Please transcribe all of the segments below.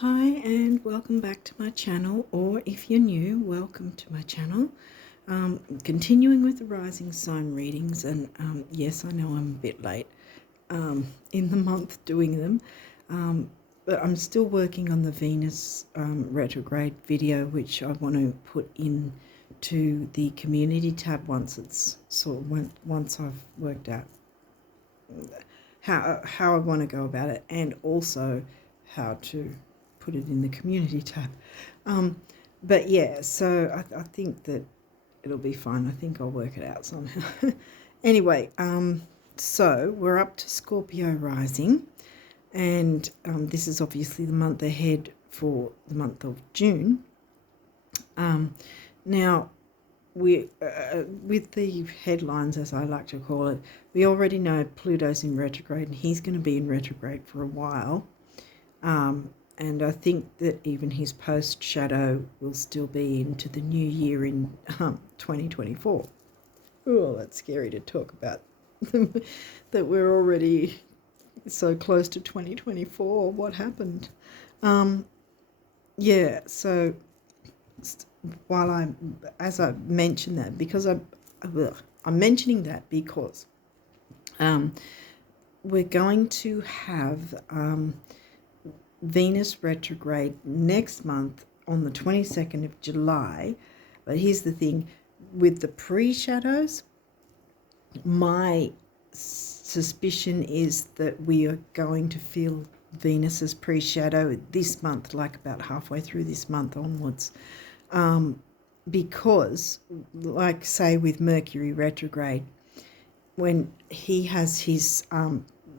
Hi and welcome back to my channel, or if you're new, welcome to my channel. Continuing with the rising sign readings, and yes, I know I'm a bit late in the month doing them, but I'm still working on the Venus retrograde video, which I want to put in to the community tab once it's once I've worked out how I want to go about it, and also how to put it in the community tab. But yeah, so I think that it'll be fine. I think I'll work it out somehow. Anyway, so we're up to Scorpio rising, and this is obviously the month ahead for the month of June. Now, we with the headlines, as I like to call it, we already know Pluto's in retrograde, and he's going to be in retrograde for a while. And I think that even his post shadow will still be into the new year in 2024. Oh, that's scary to talk about. That we're already so close to 2024. What happened? Yeah, so as I mentioned that, because I'm mentioning that because we're going to have Venus retrograde next month on the 22nd of July. But here's the thing, with the pre-shadows, my suspicion is that we are going to feel Venus's pre-shadow this month, like about halfway through this month onwards. Because, like say with Mercury retrograde, when he has his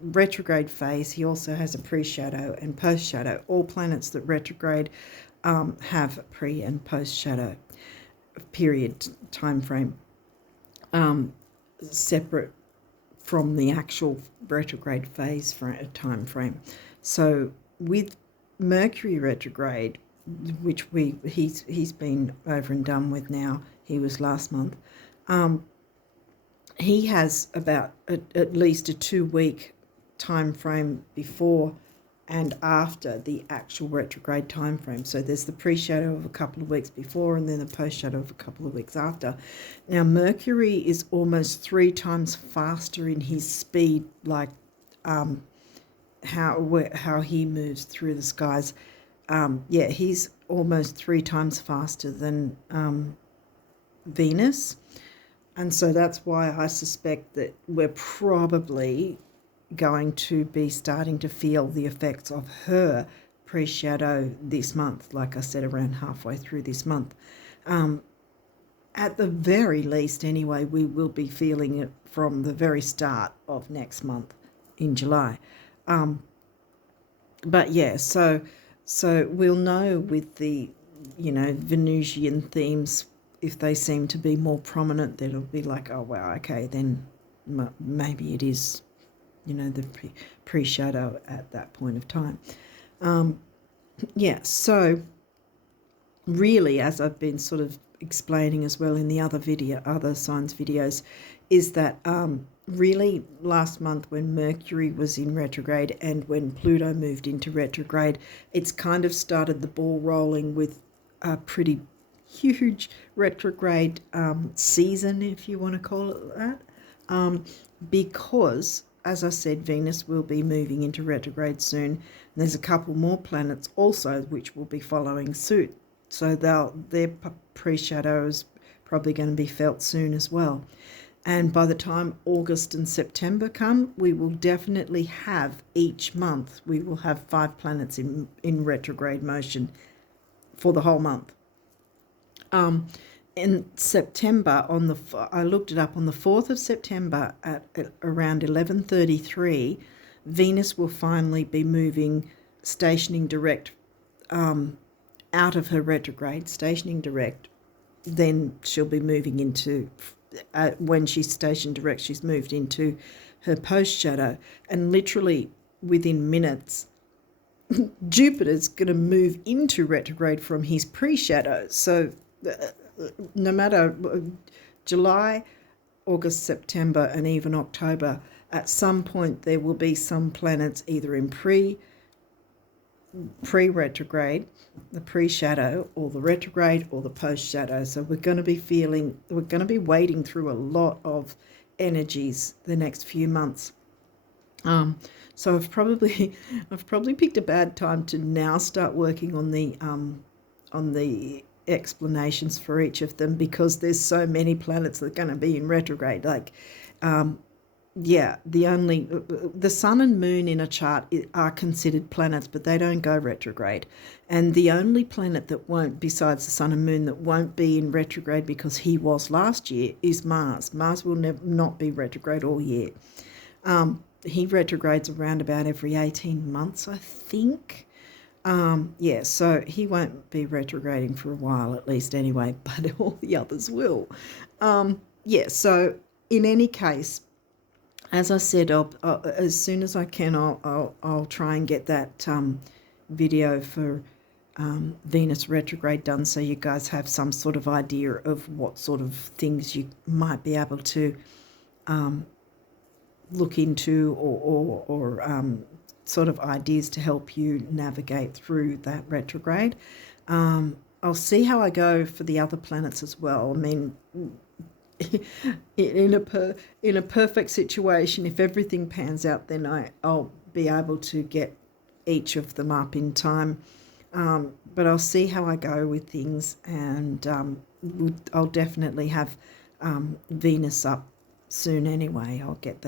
retrograde phase, he also has a pre-shadow and post-shadow. All planets that retrograde have a pre and post-shadow period time frame, separate from the actual retrograde phase for a time frame. So with Mercury retrograde, which he's been over and done with now, he was last month, he has about at least a 2-week time frame before and after the actual retrograde time frame. So there's the pre-shadow of a couple of weeks before, and then the post-shadow of a couple of weeks after. Now Mercury is almost 3 times faster in his speed, like how he moves through the skies. Yeah, he's almost 3 times faster than Venus. And so that's why I suspect that we're probably going to be starting to feel the effects of her pre-shadow this month, like I said, around halfway through this month. At the very least anyway, we will be feeling it from the very start of next month in July. But yeah, so we'll know with the, Venusian themes, if they seem to be more prominent, then it'll be like, oh wow, okay, then maybe it is, the pre-shadow at that point of time. Yeah, so really, as I've been sort of explaining as well in the other signs videos, is that really last month when Mercury was in retrograde and when Pluto moved into retrograde, it's kind of started the ball rolling with a pretty huge retrograde season, if you want to call it that, because, as I said, Venus will be moving into retrograde soon, and there's a couple more planets also which will be following suit. So their pre-shadow is probably going to be felt soon as well. And by the time August and September come, we will definitely have, each month, we will have 5 planets in retrograde motion for the whole month. In September, I looked it up, on the 4th of September at around 11:33, Venus will finally be moving, stationing direct out of her retrograde, stationing direct. Then she'll be moving into, when she's stationed direct, she's moved into her post-shadow, and literally within minutes, Jupiter's going to move into retrograde from his pre-shadow. So no matter July, August, September, and even October, at some point there will be some planets either in pre pre-retrograde, the pre-shadow, or the retrograde, or the post-shadow. So we're going to be wading through a lot of energies the next few months. So I've probably picked a bad time to now start working on the explanations for each of them, because there's so many planets that are going to be in retrograde. Like, the sun and moon in a chart are considered planets, but they don't go retrograde. And the only planet that won't, besides the sun and moon, that won't be in retrograde because he was last year is Mars. Mars will not be retrograde all year. He retrogrades around about every 18 months, I think. So he won't be retrograding for a while at least anyway, but all the others will. So in any case, as I said, as soon as I can, I'll try and get that video for Venus retrograde done, so you guys have some sort of idea of what sort of things you might be able to look into, or sort of ideas to help you navigate through that retrograde. I'll see how I go for the other planets as well. I mean, in a perfect situation, if everything pans out, then I'll be able to get each of them up in time. But I'll see how I go with things, and I'll definitely have Venus up soon anyway. I'll get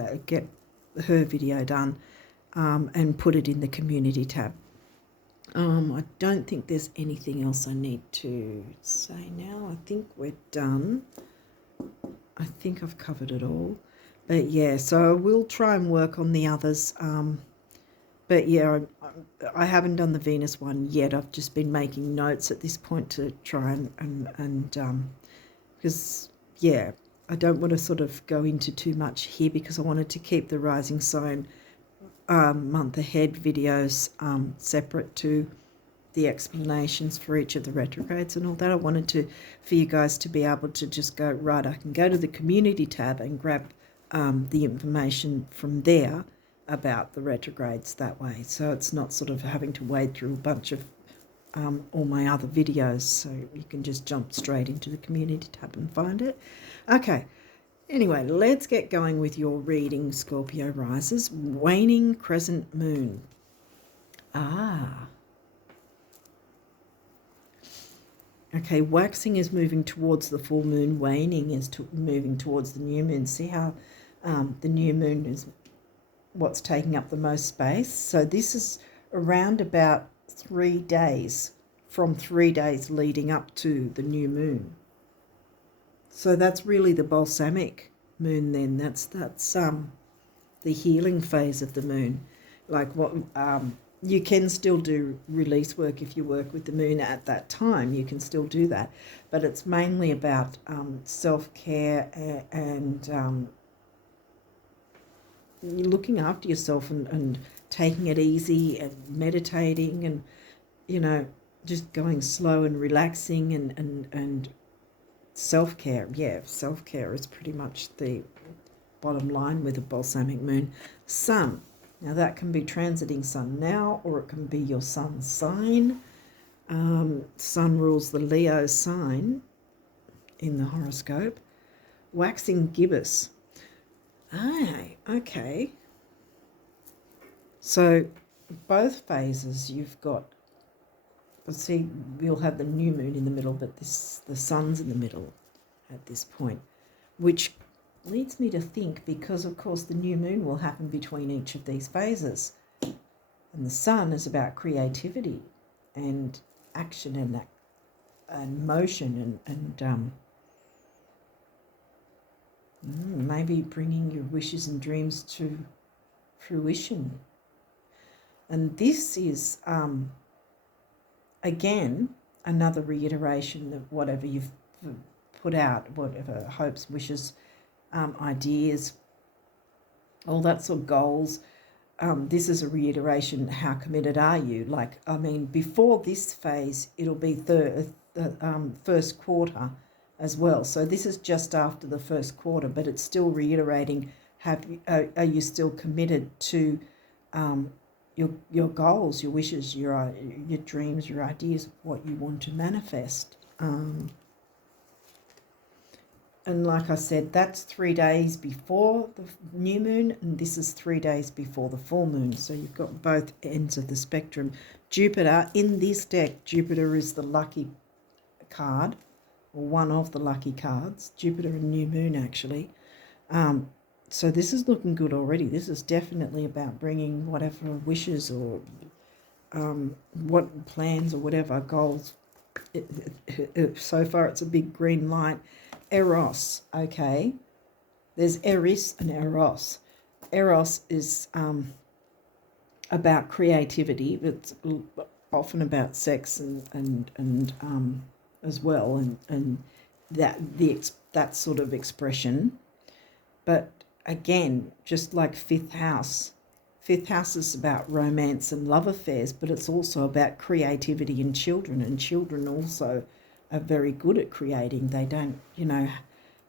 her video done and put it in the community tab. I don't think there's anything else I need to say now. I think we're done. I think I've covered it all. But yeah, so I will try and work on the others. But yeah, I haven't done the Venus one yet. I've just been making notes at this point to try and because, yeah, I don't want to sort of go into too much here, because I wanted to keep the rising sign month ahead videos separate to the explanations for each of the retrogrades and all that. I wanted for you guys to be able to just go, right, I can go to the community tab and grab the information from there about the retrogrades that way. So it's not sort of having to wade through a bunch of all my other videos. So you can just jump straight into the community tab and find it. Okay. Anyway, let's get going with your reading, Scorpio risers. Waning crescent moon. Okay, waxing is moving towards the full moon. Waning is moving towards the new moon. See how the new moon is what's taking up the most space? So this is around about 3 days, from 3 days leading up to the new moon. So that's really the balsamic moon then. That's the healing phase of the moon. Like what you can still do release work if you work with the moon at that time. You can still do that. But it's mainly about self-care and looking after yourself and taking it easy and meditating and, just going slow and relaxing and self-care. Yeah, self-care is pretty much the bottom line with a balsamic moon. Sun. Now that can be transiting sun now, or it can be your sun sign. Sun rules the Leo sign in the horoscope. Waxing gibbous. Okay. So both phases you've got. See, we'll have the new moon in the middle, but the sun's in the middle at this point, which leads me to think, because of course the new moon will happen between each of these phases, and the sun is about creativity and action and motion and maybe bringing your wishes and dreams to fruition. And this is again another reiteration of whatever you've put out, whatever hopes, wishes, ideas, all that sort of goals. This is a reiteration. How committed are you? Like, I mean, before this phase, it'll be first quarter as well. So this is just after the first quarter, but it's still reiterating. Are you still committed to, your goals, your wishes, your dreams, your ideas of what you want to manifest. And like I said, that's 3 days before the new moon, and this is 3 days before the full moon. So you've got both ends of the spectrum. Jupiter, in this deck, Jupiter is the lucky card, or one of the lucky cards. Jupiter and new moon, actually. So this is looking good already. This is definitely about bringing whatever wishes or what plans or whatever goals. So far, it's a big green light. Eros, okay. There's Eris and Eros. Eros is about creativity. It's often about sex and as well, and that sort of expression. But again, just like fifth house is about romance and love affairs, but it's also about creativity in children, and children also are very good at creating. They don't,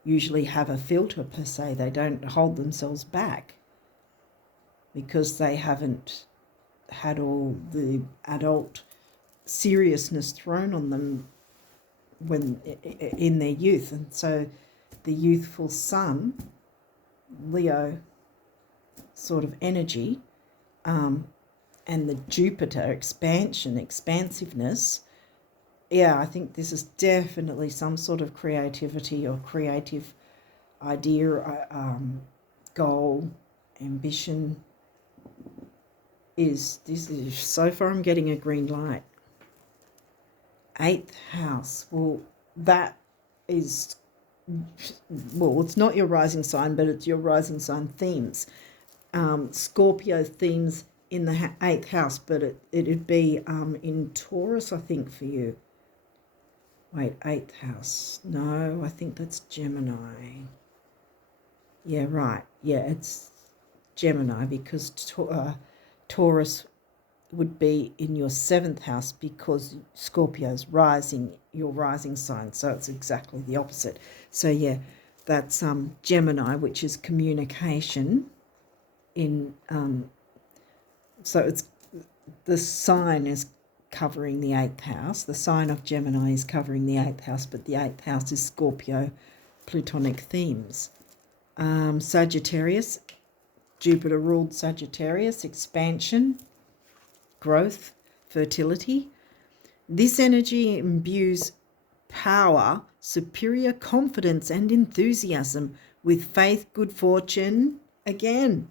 usually have a filter per se. They don't hold themselves back because they haven't had all the adult seriousness thrown on them when in their youth. And so the youthful sun, Leo sort of energy, and the Jupiter expansion, expansiveness, I think this is definitely some sort of creativity or creative idea, goal, ambition. So far I'm getting a green light. 8th house, that is, it's not your rising sign, but it's your rising sign themes. Scorpio themes in the 8th house, but it'd be in Taurus, I think, for you. Wait, 8th house. No, I think that's Gemini. Yeah, right. Yeah, it's Gemini because Taurus would be in your 7th house because Scorpio's rising, your rising sign. So it's exactly the opposite. So, yeah, that's Gemini, which is communication in... so it's the sign is covering the 8th house. The sign of Gemini is covering the 8th house, but the 8th house is Scorpio Plutonic themes. Sagittarius, Jupiter ruled Sagittarius, expansion, growth, fertility. This energy imbues power, superior confidence and enthusiasm with faith, good fortune, again,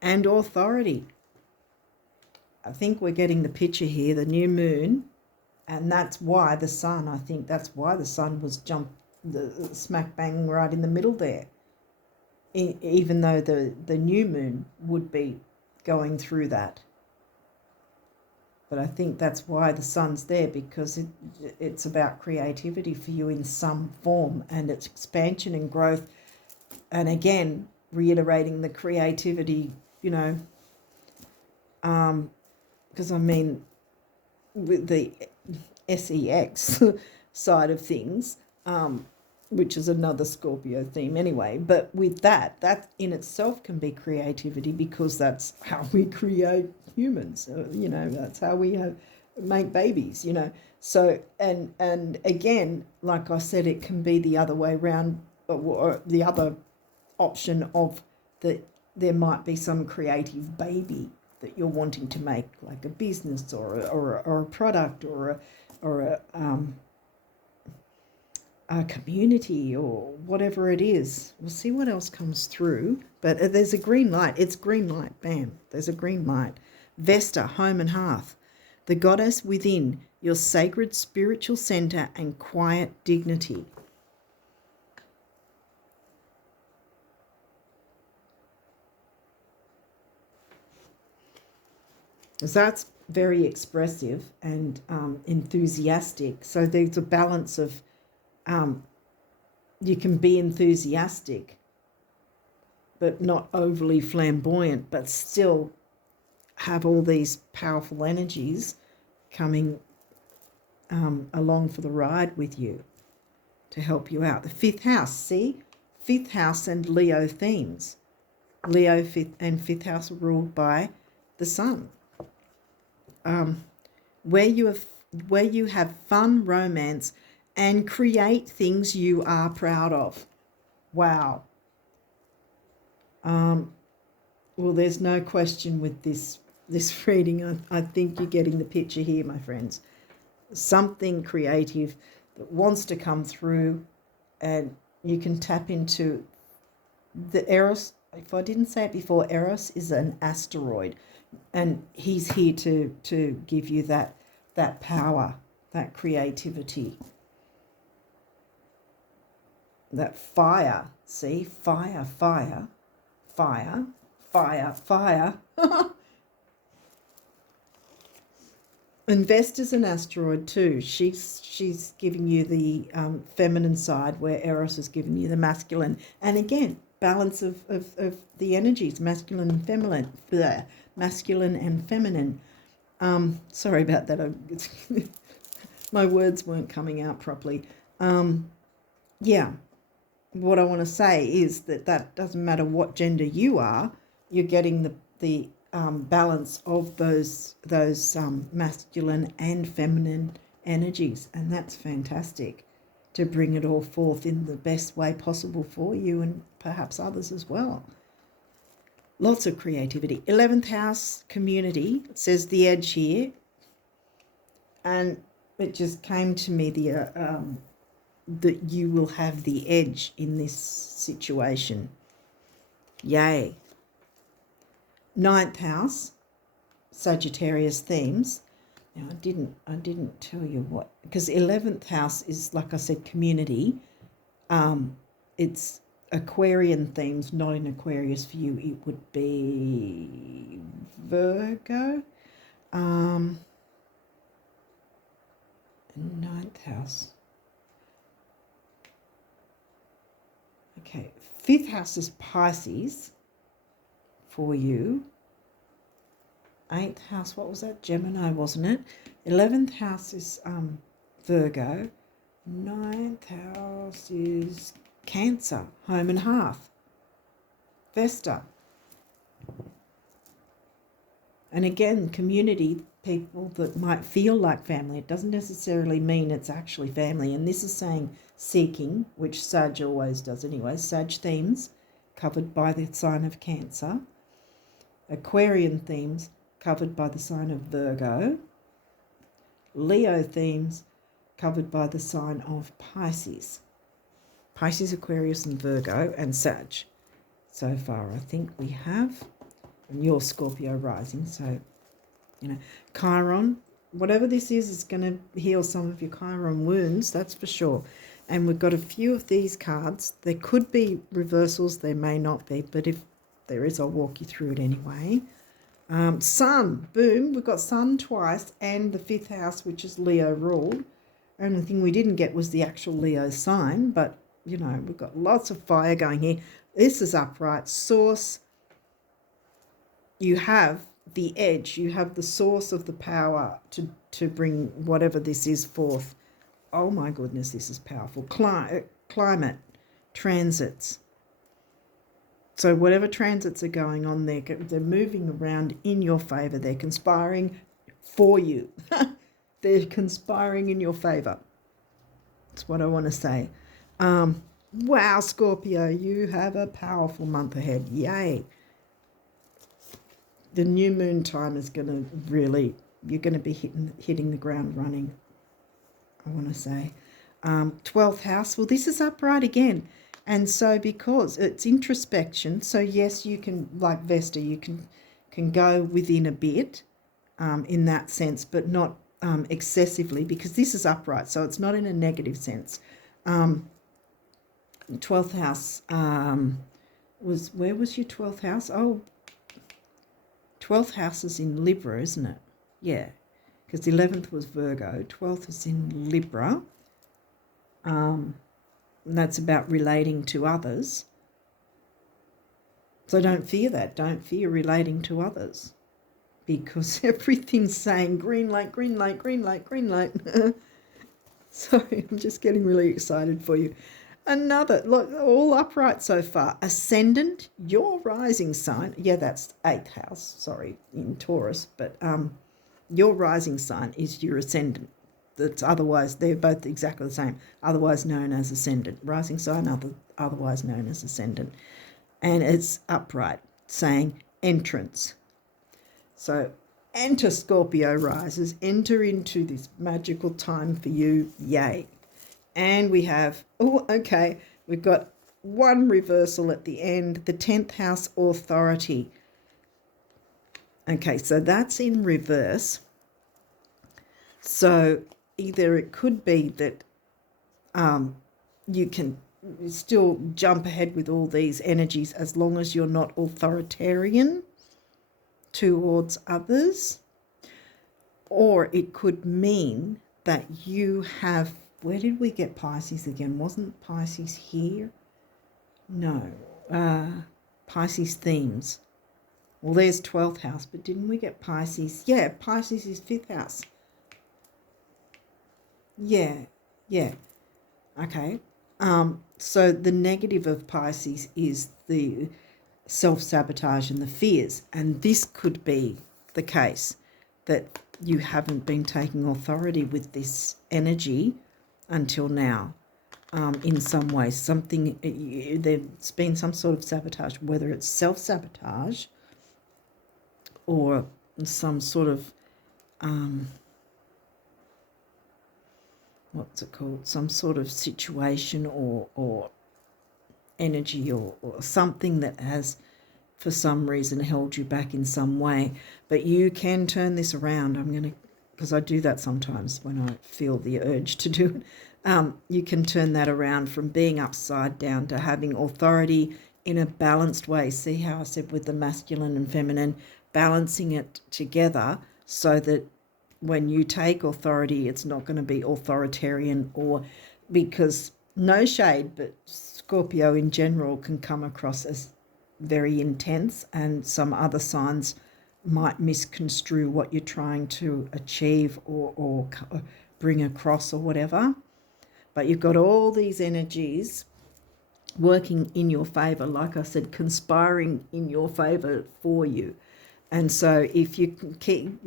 and authority. I think we're getting the picture here, the new moon, and that's why the sun, was the smack bang right in the middle there, even though the new moon would be going through that. But I think that's why the sun's there, because it's about creativity for you in some form, and it's expansion and growth, and again, reiterating the creativity, because with the sex side of things, which is another Scorpio theme anyway, but with that in itself can be creativity, because that's how we create humans, that's how we make babies, so and again, like I said, it can be the other way around, or the other option of that there might be some creative baby that you're wanting to make, like a business or a product or a community or whatever it is. We'll see what else comes through. But there's a green light. It's green light. Bam. There's a green light. Vesta, home and hearth. The goddess within, your sacred spiritual center and quiet dignity. So that's very expressive and enthusiastic. So there's a balance of you can be enthusiastic but not overly flamboyant, but still have all these powerful energies coming along for the ride with you to help you out. The 5th house, see? 5th house and Leo themes. Leo 5th and 5th house are ruled by the sun. Where you have fun, romance, and create things you are proud of. Wow. Well, there's no question with this reading. I think you're getting the picture here, my friends. Something creative that wants to come through, and you can tap into the Eros. If I didn't say it before, Eros is an asteroid, and he's here to give you that power, that creativity, that fire. See, fire, fire, fire, fire, fire. And Vesta's an asteroid too. She's giving you the feminine side, where Eros is giving you the masculine. And again, balance of the energies, masculine and feminine. Bleh, masculine and feminine. Sorry about that. My words weren't coming out properly. Yeah. What I want to say is that doesn't matter what gender you are, you're getting the balance of those masculine and feminine energies, and that's fantastic to bring it all forth in the best way possible for you and perhaps others as well. Lots of creativity. 11th house, community. It says the edge here, and it just came to me that you will have the edge in this situation. Yay. 9th house, Sagittarius themes. Now I didn't tell you what, because 11th house is, like I said, community. It's Aquarian themes, not in Aquarius for you. It would be Virgo. 9th house. Okay, 5th house is Pisces for you. 8th house, what was that? Gemini, wasn't it? 11th house is Virgo. 9th house is Cancer, home and hearth. Vesta. And again, community, people that might feel like family. It doesn't necessarily mean it's actually family. And this is saying seeking, which Sag always does anyway. Sag themes covered by the sign of Cancer. Aquarian themes covered by the sign of Virgo. Leo themes covered by the sign of Pisces. Pisces, Aquarius and Virgo and Sag. So far I think we have. And you're Scorpio rising, so, Chiron, whatever this is going to heal some of your Chiron wounds, that's for sure. And we've got a few of these cards. There could be reversals, there may not be, but if there is, I'll walk you through it anyway. Sun, boom, we've got Sun twice, and the 5th house, which is Leo ruled. Only thing we didn't get was the actual Leo sign, but, we've got lots of fire going here. This is upright. Source, you have the edge, you have the source of the power to bring whatever this is forth. Oh my goodness, this is powerful. Climate, transits. So whatever transits are going on there, they're moving around in your favour. They're conspiring for you. They're conspiring in your favour. That's what I want to say. Wow, Scorpio, you have a powerful month ahead. Yay. The new moon time is going to really, you're going to be hitting the ground running, I want to say. 12th house, well, this is upright again. And so because it's introspection, so yes, you can, like Vesta, you can go within a bit in that sense, but not excessively, because this is upright, so it's not in a negative sense. 12th house where was your 12th house? Oh, 12th house is in Libra, isn't it? Yeah, because 11th was Virgo. 12th is in Libra. And that's about relating to others. So don't fear that. Don't fear relating to others, because everything's saying green light, green light, green light, green light. Sorry, I'm just getting really excited for you. Another, look, all upright so far. Ascendant, your rising sign. Yeah, that's 8th house, sorry, in Taurus. But your rising sign is your ascendant. That's otherwise, they're both exactly the same, otherwise known as ascendant. Rising sign, otherwise known as ascendant. And it's upright, saying entrance. So enter Scorpio risers, enter into this magical time for you, yay. And we have, we've got one reversal at the end, the 10th house authority. Okay, so that's in reverse. So either it could be that you can still jump ahead with all these energies as long as you're not authoritarian towards others, or it could mean that you have, where did we get Pisces again? Wasn't Pisces here? No. Pisces themes. Well, there's 12th house, but didn't we get Pisces? Yeah, Pisces is 5th house. Yeah. Okay. So the negative of Pisces is the self-sabotage and the fears. And this could be the case, that you haven't been taking authority with this energy until now. In some way, there's been some sort of sabotage, whether it's self-sabotage or some sort of, what's it called, some sort of situation or energy or something that has for some reason held you back in some way. But you can turn this around. Because I do that sometimes when I feel the urge to do it. You can turn that around from being upside down to having authority in a balanced way. See how I said with the masculine and feminine, balancing it together so that when you take authority, it's not going to be authoritarian, or because no shade, but Scorpio in general can come across as very intense, and some other signs might misconstrue what you're trying to achieve or bring across or whatever. But you've got all these energies working in your favor, like I said, conspiring in your favor for you. And so if you keep,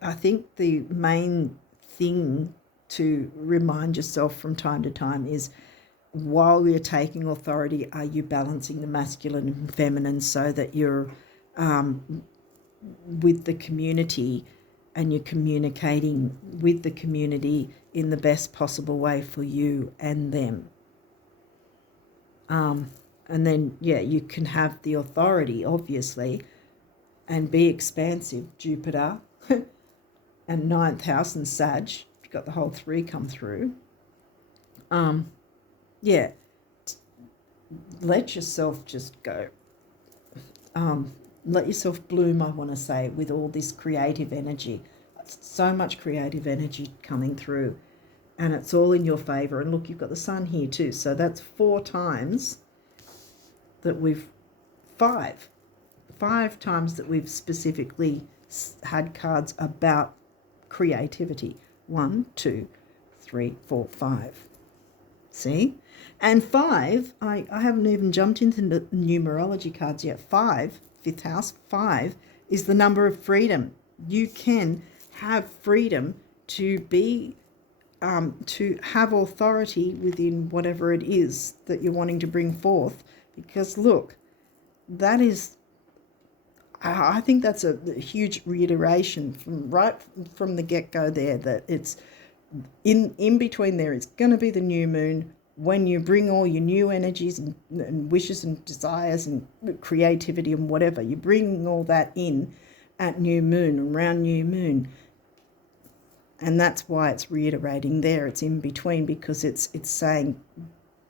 I think the main thing to remind yourself from time to time is, while you're taking authority, are you balancing the masculine and feminine so that you're with the community and you're communicating with the community in the best possible way for you and them. And then, you can have the authority, obviously, and be expansive, Jupiter, and 9th house and Sag. You've got the whole 3 come through. Let yourself just go. Let yourself bloom, I want to say, with all this creative energy. So much creative energy coming through, and it's all in your favor. And look, you've got the sun here too, so that's 4 times that we've, 5 times that we've specifically had cards about creativity. 1, 2, 3, 4, 5. See? And 5, I haven't even jumped into the numerology cards yet. 5, 5th house, 5 is the number of freedom. You can have freedom to be, to have authority within whatever it is that you're wanting to bring forth. Because look, that is, I think that's a huge reiteration from the get-go there, that it's in between there. It's going to be the new moon. When you bring all your new energies and wishes and desires and creativity and whatever, you bring all that in at new moon, around new moon. And that's why it's reiterating there. It's in between, because it's saying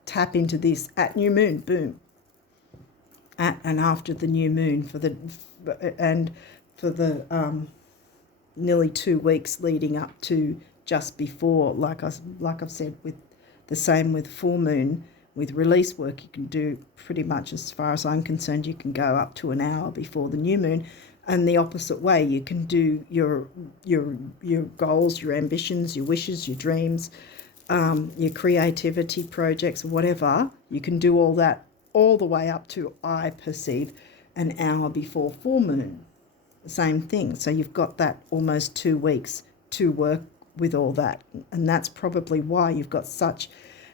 tap into this at new moon, boom. At and after the new moon for the nearly 2 weeks leading up to just before, like I've said, with the same with full moon, with release work, you can do pretty much, as far as I'm concerned, you can go up to an hour before the new moon. And the opposite way, you can do your goals, your ambitions, your wishes, your dreams, your creativity projects, whatever, you can do all that all the way up to, I perceive, an hour before full moon. Same thing. So you've got that almost 2 weeks to work with all that. And that's probably why you've got such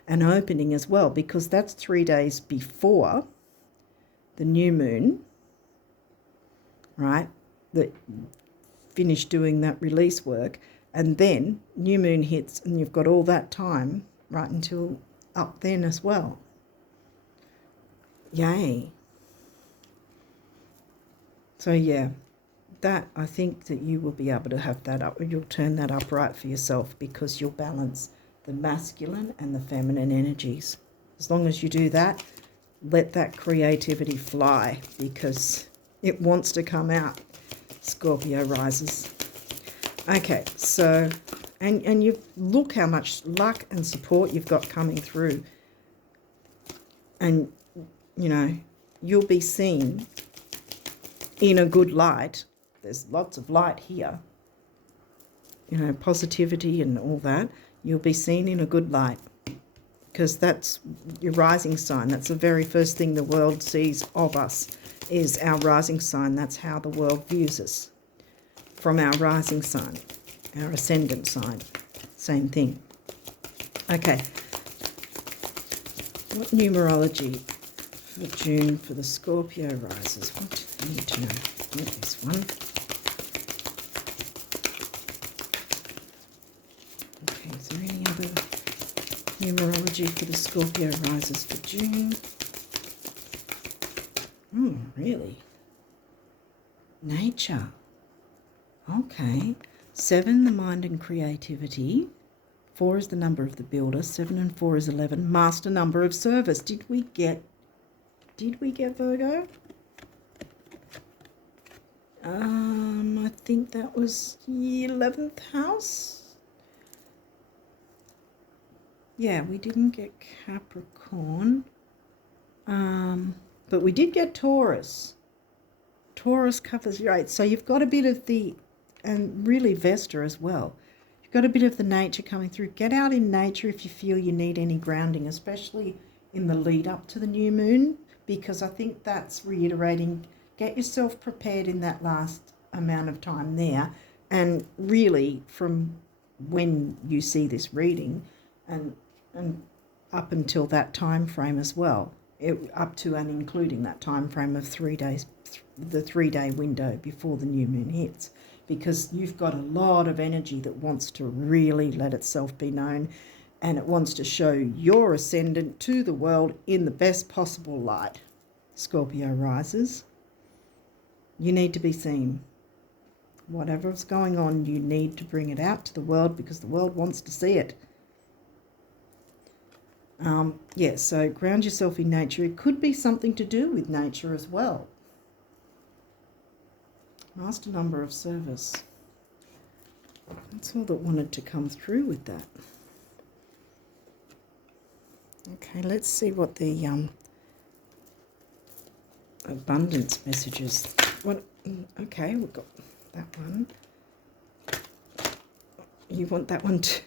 an opening as well, because that's 3 days before the new moon, right? That finish doing that release work, and then new moon hits and you've got all that time right until up then as well. Yay. So yeah, that, I think that you will be able to have that up, you'll turn that up right for yourself, because you'll balance the masculine and the feminine energies. As long as you do that, let that creativity fly, because it wants to come out, Scorpio risers. Okay, so, and you look how much luck and support you've got coming through. And, you know, you'll be seen in a good light. There's lots of light here, you know, positivity and all that. You'll be seen in a good light, because that's your rising sign. That's the very first thing the world sees of us, is our rising sign. That's how the world views us, from our rising sign, our ascendant sign. Same thing. Okay. What numerology for June for the Scorpio risers? What do you need to know? Not this one. Okay, is there any other numerology for the Scorpio risers for June? Oh, really? Nature. Okay. 7, the mind and creativity. 4 is the number of the builder. 7 and 4 is 11. Master number of service. Did we get Virgo? I think that was the 11th house. Yeah, we didn't get Capricorn. But we did get Taurus. Taurus covers your 8. So you've got a bit of the, and really Vesta as well. You've got a bit of the nature coming through. Get out in nature if you feel you need any grounding, especially in the lead up to the new moon, because I think that's reiterating, get yourself prepared in that last amount of time there. And really from when you see this reading and up until that time frame as well, up to and including that time frame of 3 days, the 3-day window before the new moon hits, because you've got a lot of energy that wants to really let itself be known, and it wants to show your ascendant to the world in the best possible light. Scorpio risers, you need to be seen. Whatever's going on, you need to bring it out to the world, because the world wants to see it. Yeah, so ground yourself in nature. It could be something to do with nature as well. Master number of service. That's all that wanted to come through with that. Okay, let's see what the abundance messages. What? Okay, we've got that one. You want that one too?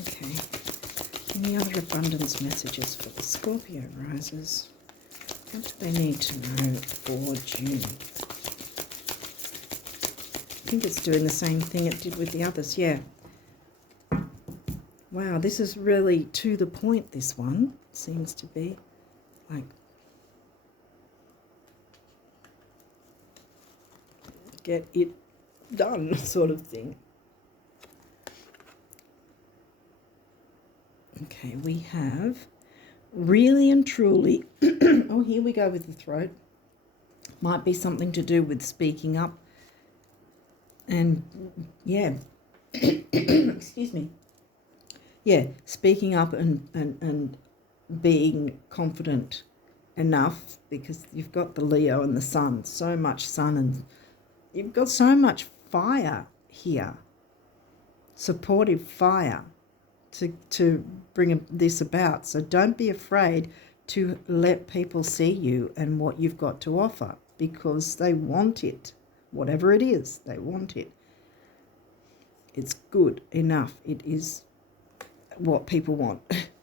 Okay. Any other abundance messages for the Scorpio risers? What do they need to know for June? I think it's doing the same thing it did with the others, yeah. Wow, this is really to the point, this one seems to be. Like, get it done sort of thing. Okay, we have really and truly, oh, here we go with the throat. Might be something to do with speaking up. And, yeah, excuse me. Yeah, speaking up and being confident enough, because you've got the Leo and the Sun, so much Sun, and you've got so much fire here, supportive fire to bring this about. So don't be afraid to let people see you and what you've got to offer, because they want it. Whatever it is, they want it. It's good enough. It is what people want.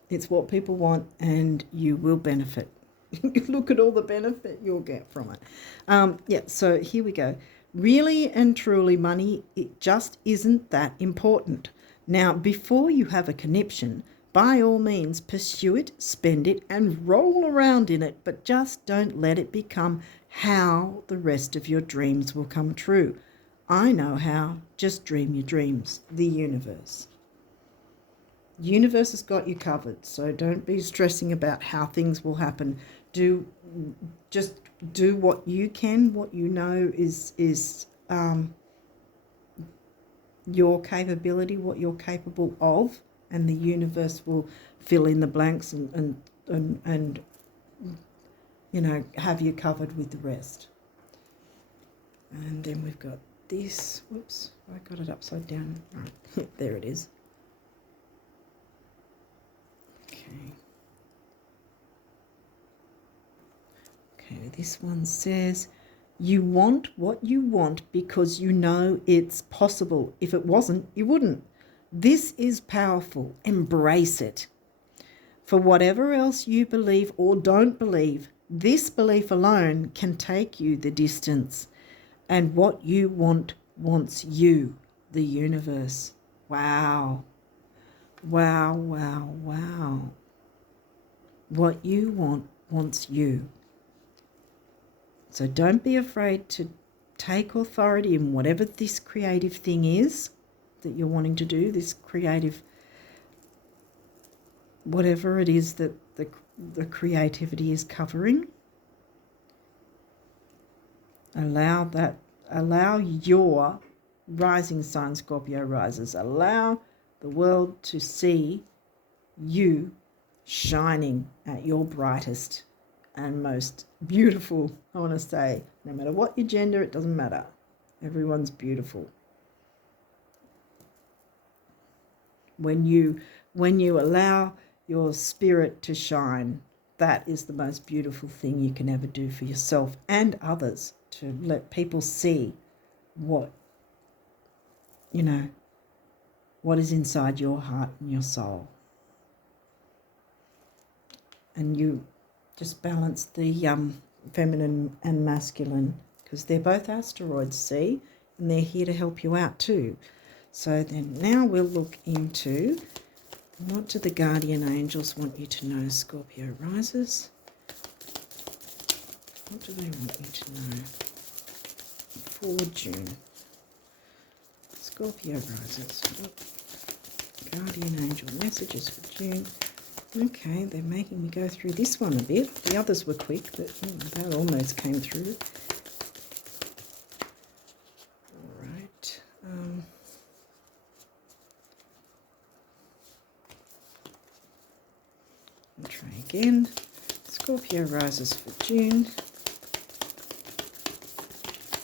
It's what people want, and you will benefit. Look at all the benefit you'll get from it. So here we go. Really and truly, money, it just isn't that important. Now, before you have a conniption, by all means, pursue it, spend it, and roll around in it, but just don't let it become how the rest of your dreams will come true. I know how. Just dream your dreams. The universe. The universe has got you covered, so don't be stressing about how things will happen. Just do what you can, what you know is your capability, what you're capable of, and the universe will fill in the blanks and have you covered with the rest. And then we've got this. Whoops, I got it upside down. Right. There it is. Okay, this one says, you want what you want because you know it's possible. If it wasn't, you wouldn't. This is powerful. Embrace it. For whatever else you believe or don't believe, this belief alone can take you the distance. And what you want wants you, the universe. Wow. Wow, wow, wow. What you want wants you. So don't be afraid to take authority in whatever this creative thing is that you're wanting to do, this creative, whatever it is that the creativity is covering. Allow your rising sign, Scorpio risers, allow the world to see you shining at your brightest and most beautiful. I want to say, no matter what your gender, it doesn't matter. Everyone's beautiful. When you allow your spirit to shine, that is the most beautiful thing you can ever do for yourself and others, to let people see what is inside your heart and your soul. And you just balance the feminine and masculine, because they're both asteroids, see? And they're here to help you out too. So then now we'll look into, what do the guardian angels want you to know, Scorpio risers? What do they want you to know for June? Scorpio risers. Guardian angel messages for June. Okay, they're making me go through this one a bit. The others were quick, but that almost came through. All right. I'll try again. Scorpio rises for June.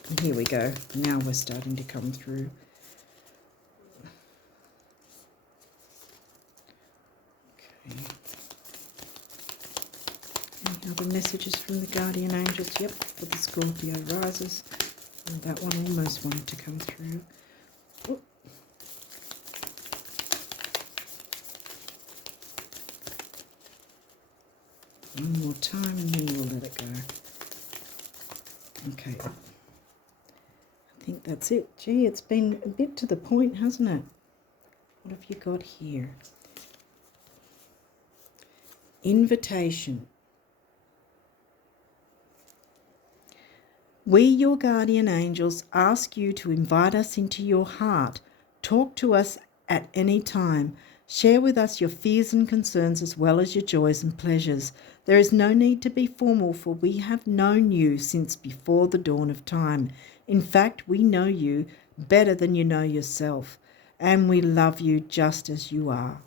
And here we go. Now we're starting to come through. Any other messages from the guardian angels? Yep, for the Scorpio risers. And that one almost wanted to come through. Oh. One more time and then we'll let it go. Okay. I think that's it. Gee, it's been a bit to the point, hasn't it? What have you got here? Invitation. We, your guardian angels, ask you to invite us into your heart. Talk to us at any time. Share with us your fears and concerns as well as your joys and pleasures. There is no need to be formal, for we have known you since before the dawn of time. In fact, we know you better than you know yourself, and we love you just as you are.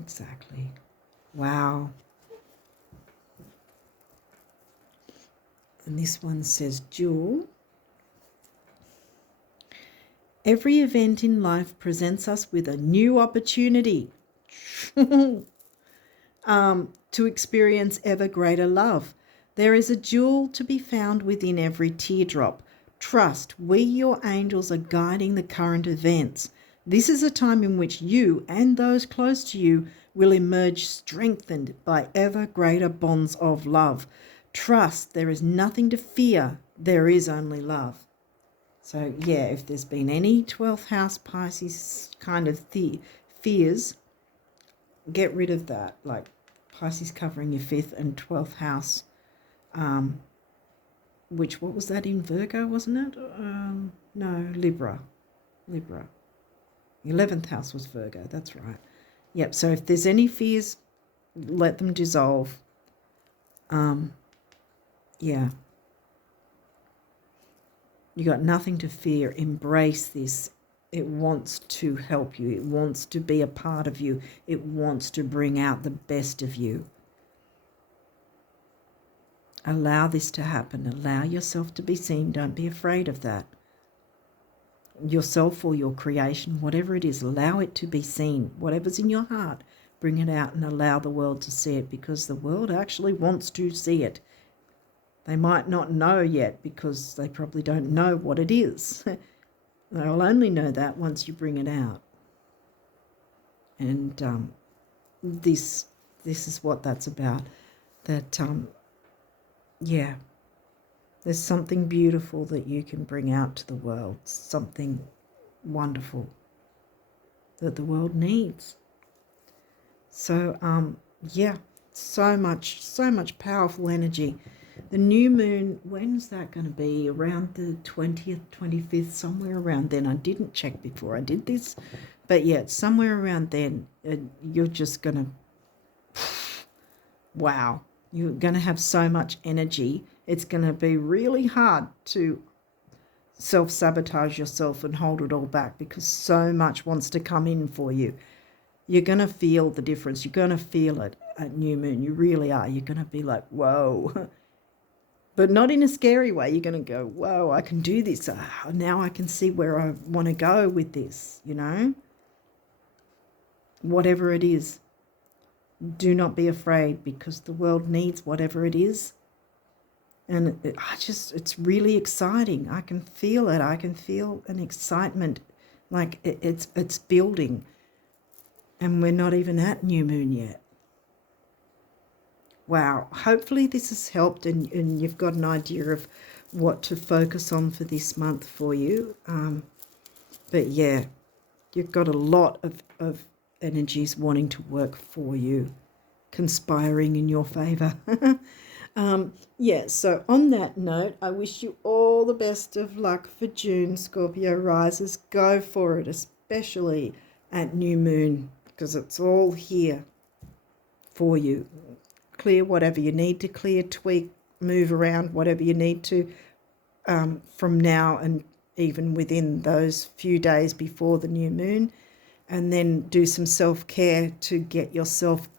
Exactly. Wow. And this one says, Jewel. Every event in life presents us with a new opportunity to experience ever greater love. There is a jewel to be found within every teardrop. Trust, we, your angels, are guiding the current events. This is a time in which you and those close to you will emerge strengthened by ever greater bonds of love. Trust, there is nothing to fear, there is only love. So, yeah, if there's been any 12th house Pisces kind of fears, get rid of that. Like Pisces covering your 5th and 12th house, which, what was that in Virgo, wasn't it? No, Libra. 11th house was Virgo, that's right. Yep, so if there's any fears, let them dissolve. Yeah. You got nothing to fear. Embrace this. It wants to help you. It wants to be a part of you. It wants to bring out the best of you. Allow this to happen. Allow yourself to be seen. Don't be afraid of that. Yourself or your creation, whatever it is, allow it to be seen. Whatever's in your heart, bring it out and allow the world to see it, because the world actually wants to see it. They might not know yet because they probably don't know what it is. They'll only know that once you bring it out. And this is what that's about. That, yeah, there's something beautiful that you can bring out to the world, something wonderful that the world needs. So, yeah, so much powerful energy. The new moon, when's that going to be? Around the 20th, 25th, somewhere around then. I didn't check before I did this, but yeah, somewhere around then. You're just going to, wow, you're going to have so much energy. It's going to be really hard to self-sabotage yourself and hold it all back, because so much wants to come in for you. You're going to feel the difference. You're going to feel it at new moon. You really are. You're going to be like, whoa. But not in a scary way. You're going to go, whoa, I can do this. Now I can see where I want to go with this, you know. Whatever it is, do not be afraid, because the world needs whatever it is. And it's really exciting. I can feel it. I can feel an excitement, like it's building. And we're not even at new moon yet. Wow. Hopefully this has helped and you've got an idea of what to focus on for this month for you. But yeah, you've got a lot of energies wanting to work for you, conspiring in your favour. Yeah, so on that note, I wish you all the best of luck for June, Scorpio risers. Go for it, especially at new moon, because it's all here for you. Clear whatever you need to clear, tweak, move around, whatever you need to from now and even within those few days before the new moon, and then do some self-care to get yourself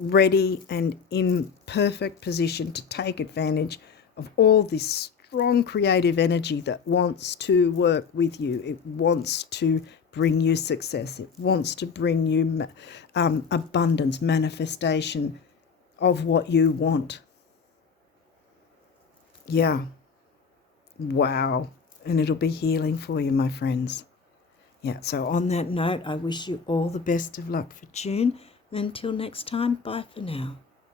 ready and in perfect position to take advantage of all this strong creative energy that wants to work with you. It wants to bring you success. It wants to bring you abundance, manifestation of what you want. Yeah. Wow. And it'll be healing for you, my friends. Yeah, so on that note, I wish you all the best of luck for June. Until next time, bye for now.